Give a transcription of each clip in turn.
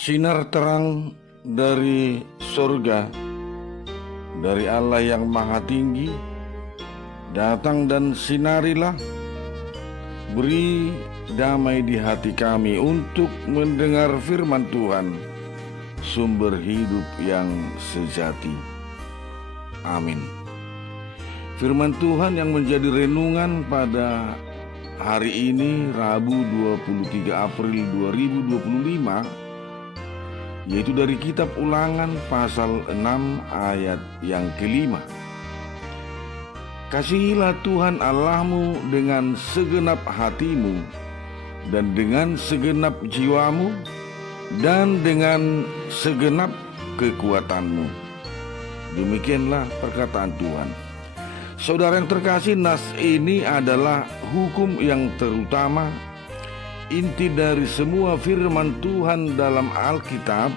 Sinar terang dari surga, dari Allah yang maha tinggi, datang dan sinarilah. Beri damai di hati kami untuk mendengar firman Tuhan, sumber hidup yang sejati. Amin. Firman Tuhan yang menjadi renungan pada hari ini, Rabu 23 April 2025, yaitu dari kitab Ulangan pasal 6 ayat yang kelima. Kasihilah Tuhan Allahmu dengan segenap hatimu, dan dengan segenap jiwamu, dan dengan segenap kekuatanmu. Demikianlah perkataan Tuhan. Saudara yang terkasih, nas ini adalah hukum yang terutama, inti dari semua firman Tuhan dalam Alkitab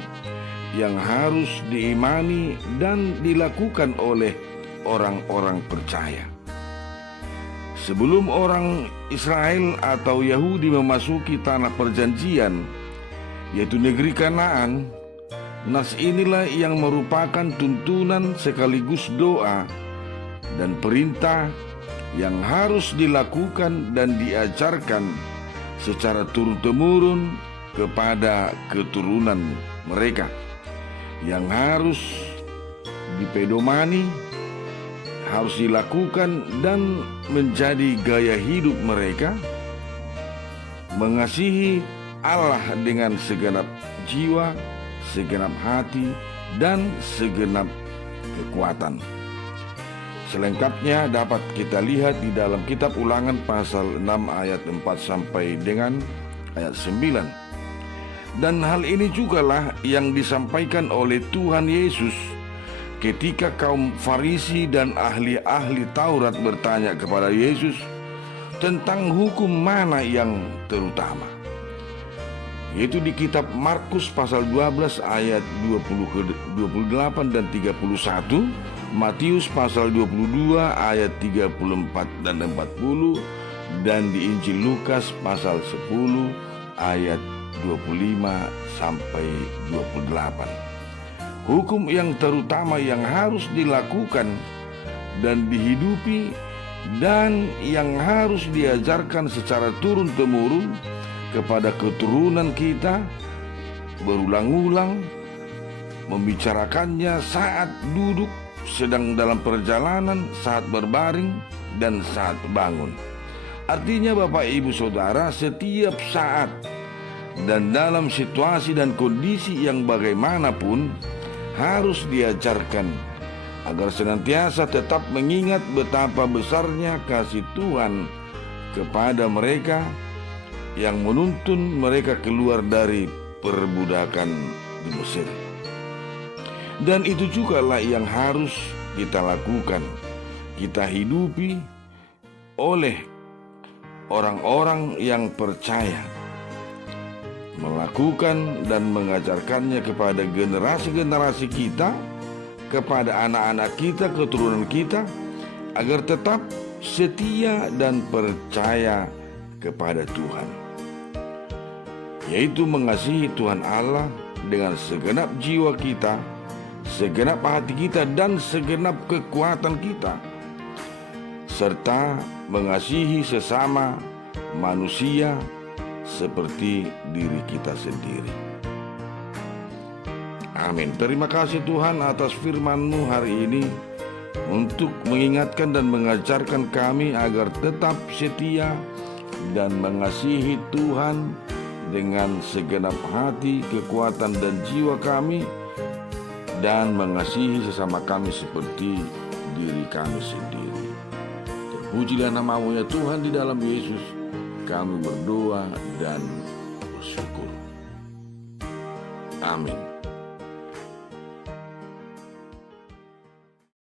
yang harus diimani dan dilakukan oleh orang-orang percaya. Sebelum orang Israel atau Yahudi memasuki tanah perjanjian, yaitu negeri Kanaan, nas inilah yang merupakan tuntunan sekaligus doa dan perintah yang harus dilakukan dan diajarkan secara turun-temurun kepada keturunan mereka, yang harus dipedomani, harus dilakukan dan menjadi gaya hidup mereka. Mengasihi Allah dengan segenap jiwa, segenap hati, dan segenap kekuatan. Selengkapnya dapat kita lihat di dalam kitab Ulangan pasal 6 ayat 4 sampai dengan ayat 9. Dan hal ini jugalah yang disampaikan oleh Tuhan Yesus ketika kaum Farisi dan ahli-ahli Taurat bertanya kepada Yesus tentang hukum mana yang terutama. Yaitu di kitab Markus pasal 12 ayat 28 dan 31, Matius pasal 22 ayat 34 dan 40, dan di Injil Lukas pasal 10 ayat 25 sampai 28. Hukum yang terutama yang harus dilakukan dan dihidupi dan yang harus diajarkan secara turun-temurun kepada keturunan kita, berulang-ulang membicarakannya saat duduk, sedang dalam perjalanan, saat berbaring, dan saat bangun. Artinya Bapak Ibu Saudara, setiap saat dan dalam situasi dan kondisi yang bagaimanapun harus diajarkan agar senantiasa tetap mengingat betapa besarnya kasih Tuhan kepada mereka yang menuntun mereka keluar dari perbudakan di Mesir. Dan itu juga lah yang harus kita lakukan, kita hidupi oleh orang-orang yang percaya, melakukan dan mengajarkannya kepada generasi-generasi kita, kepada anak-anak kita, keturunan kita, agar tetap setia dan percaya kepada Tuhan, yaitu mengasihi Tuhan Allah dengan segenap jiwa kita, segenap hati kita, dan segenap kekuatan kita, serta mengasihi sesama manusia seperti diri kita sendiri. Amin. Terima kasih Tuhan atas firman-Mu hari ini untuk mengingatkan dan mengajarkan kami agar tetap setia dan mengasihi Tuhan dengan segenap hati, kekuatan, dan jiwa kami, dan mengasihi sesama kami seperti diri kami sendiri. Terpujilah nama-Mu ya Tuhan, di dalam Yesus kami berdoa dan bersyukur. Amin.